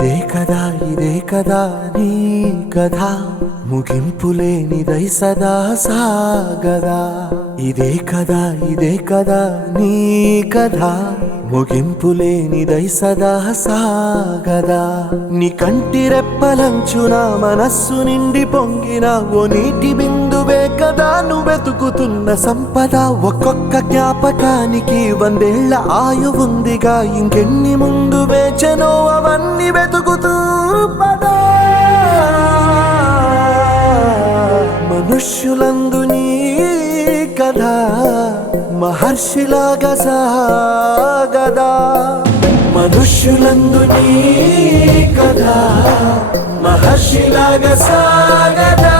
ఇదే కదా నీ కథ ముగింపులేనిదై సదా సాగదా ఇదే కదా నీ కథ ముగింపులేనిదై సదా సాగదా నీ కంటి రెప్పలంచున మనస్సు నిండి పొంగిన ఓ నీటి బిందువే కదా నువ్వెతుకుతున్న సంపద ఒక్కొక్క జ్ఞాపకానికి 100 ఏళ్ల ఆయువుందిగా ఇంకెన్ని ముందు వేచనో అవన్నీ వెతుకుతూ పదా మనుష్యులందు నీ కథ మహర్షిలాగా సాగదా మనుష్యులందు నీ కథ మహర్షిలాగా సాగదా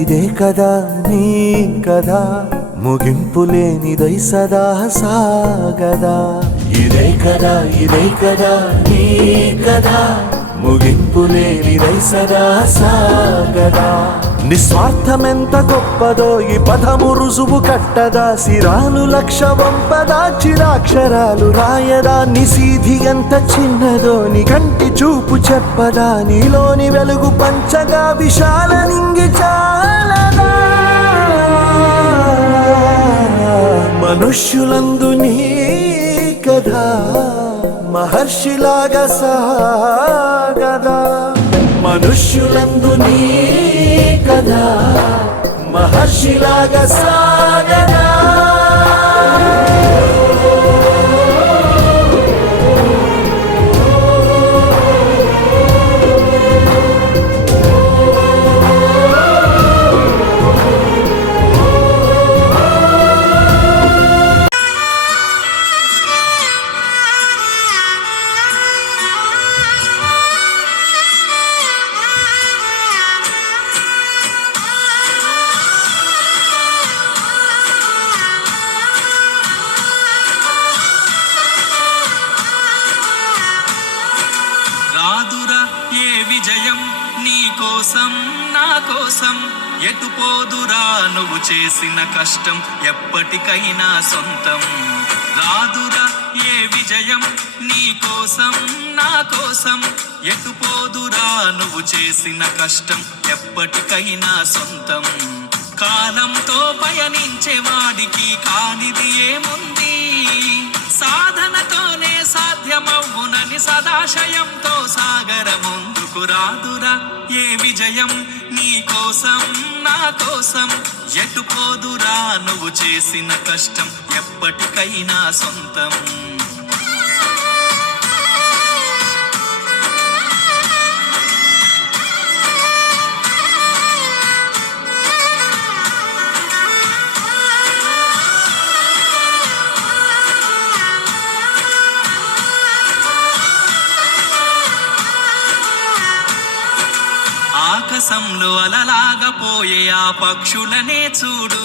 ఇదే కదా నీ కథ ముగింపులేనిదై సదా సాగదా ఇదే కదా నీ కథ ముగింపులేనిదై సదా సాగదా నిస్వార్థమెంత గొప్పదో ఈ పదము రుజువు కట్టదా సిరాలు లక్ష వంపదా చిరాక్షరాలు రాయదా నిసీధి ఎంత చిన్నదో నీ కంటి చూపు చెప్పదా నీలోని వెలుగు పంచగా విశాల నింగి చాలదా మనుష్యులందు నీ కథ మహర్షిలాగా సాగదా మనుష్యులందు నీ కథ మహర్షిలాగా సాగదా విజయం నీ కోసం నా కోసం ఎటు పోదురా నువ్వు చేసిన కష్టం ఎప్పటికైనా సొంతం రాదురా ఏ విజయం నీ కోసం నా కోసం ఎటు పోదురా నువ్వు చేసిన కష్టం ఎప్పటికైనా సొంతం కాలంతో పయనించే వాడికి కానిది ఏముంది సాధనతోనే సాధ్యమవునని సదాశయంతో సాగర ముందుకు రాదురా ఏ విజయం నీ కోసం నా కోసం ఎటు పోదురా నువ్వు చేసిన కష్టం ఎప్పటికైనా సొంతం ఆకాశంలో అలలాగా పోయే ఆ పక్షులనే చూడు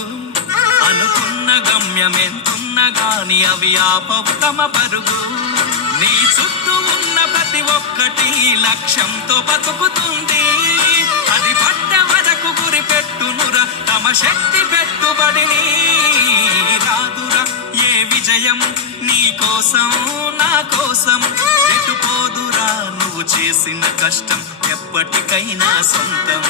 అనుకున్న గమ్యం ఎంతున్న గాని అవి ఆపవు తమ పరుగు నీ చుట్టూ ఉన్న ప్రతి ఒక్కటి లక్ష్యంతో బతుకుతుంది అది పట్ట వరకు గురి పెట్టునురా తమ శక్తి పెట్టుబడిని రాదురా ఏ విజయం నీ కోసం నా కోసం ఎటు పోదురా నువ్వు చేసిన కష్టం ఎప్పటికైనా సొంతం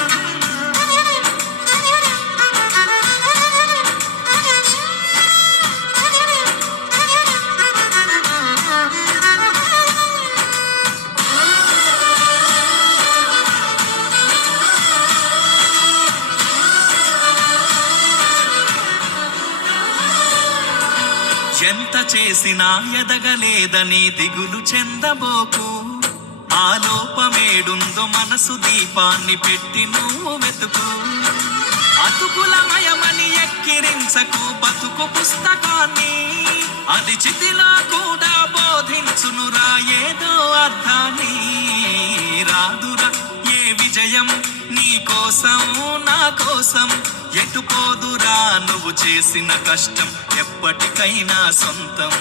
ఎంత చేసినా ఎదగలేదని దిగులు చెందబోకు ఆ లోపమేడుందో మనసు దీపాన్ని పెట్టి నువ్వు వెతుకు అతుకులమయమని ఎక్కిరించకు బతుకు పుస్తకాన్ని అది చితిలో కూడా బోధించునురా ఏదో అర్థాన్ని రాదురా ఏ విజయం నీ కోసం నా కోసం ఎటు పోదురా నువ్వు చేసిన కష్టం ఎప్పటికైనా సొంతం